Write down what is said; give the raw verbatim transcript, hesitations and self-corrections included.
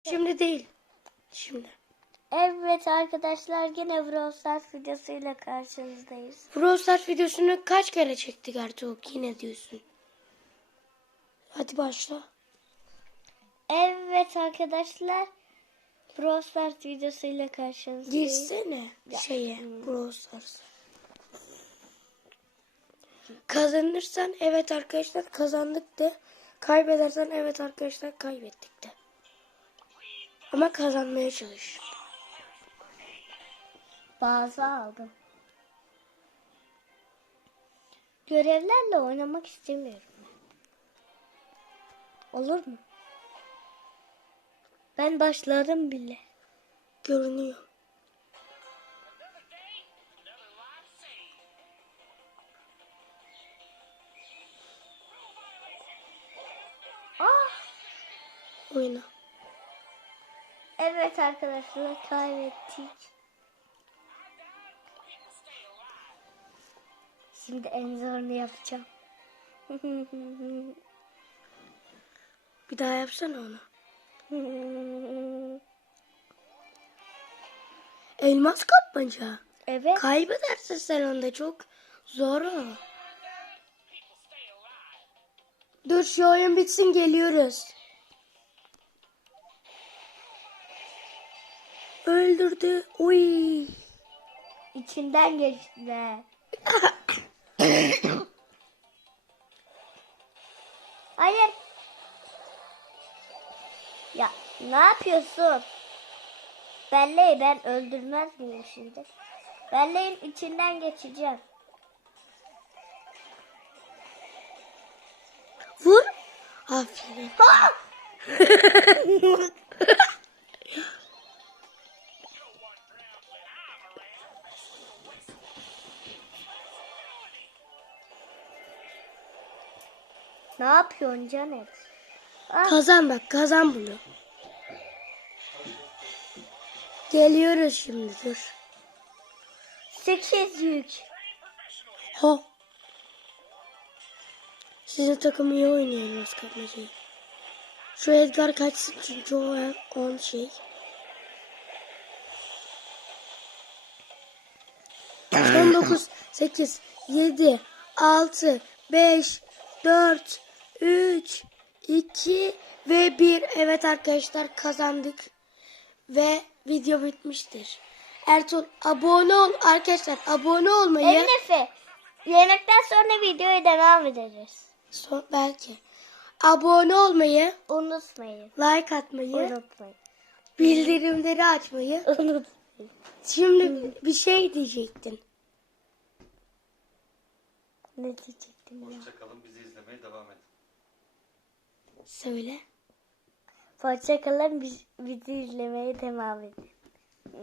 Şimdi değil. Şimdi. Evet arkadaşlar, yine Brawl Stars videosuyla karşınızdayız. Brawl Stars videosunu kaç kere çektik artık yine diyorsun. Hadi başla. Evet arkadaşlar, Brawl Stars videosuyla karşınızdayız. Girsene Ya. şeye Hmm. Brawl Stars'a. Kazanırsan evet arkadaşlar kazandık de. Kaybedersen evet arkadaşlar kaybettik de. Ama kazanmaya çalış. Bazı aldım. Görevlerle oynamak istemiyorum. Olur mu? Ben başladım bile. Görünüyor. Ah! Oyna. Evet arkadaşlar, kaybettik. Şimdi en zorunu yapacağım. Bir daha yapsana onu. Elmas kapmaca. Evet. Kaybedersin sen onda, çok zor o. Dur şu oyun bitsin geliyoruz. Öldürdü. Uy. İçinden geçti. Hayır. Ya ne yapıyorsun? Belleği ben öldürmez miyim şimdi? Belleğin içinden geçeceğim. Vur. Aferin. Ne yapıyorsun Canet? Ah, Kazan bak, kazan bunu. Geliyoruz şimdi, dur. sekiz yük. Ha. Sizin takım iyi oynuyor elmas kapmacayı. Şu Edgar kaçsın çünkü o on şey. Son dokuz, sekiz, yedi, altı, beş, dört, üç, iki ve bir. Evet arkadaşlar kazandık. Ve video bitmiştir. Ertuğrul abone ol arkadaşlar, abone olmayı. Evin Efe. Yemekten sonra videoya devam ederiz. Son, belki. Abone olmayı, Unutmayın. like atmayı, Unutmayın. bildirimleri açmayı. Unutmayın. Şimdi bir şey diyecektin. Ne diyecektim ya? Hoşçakalın, bizi izlemeye devam edin. Söyle. Hoşçakalın, bizi izlemeye devam edin.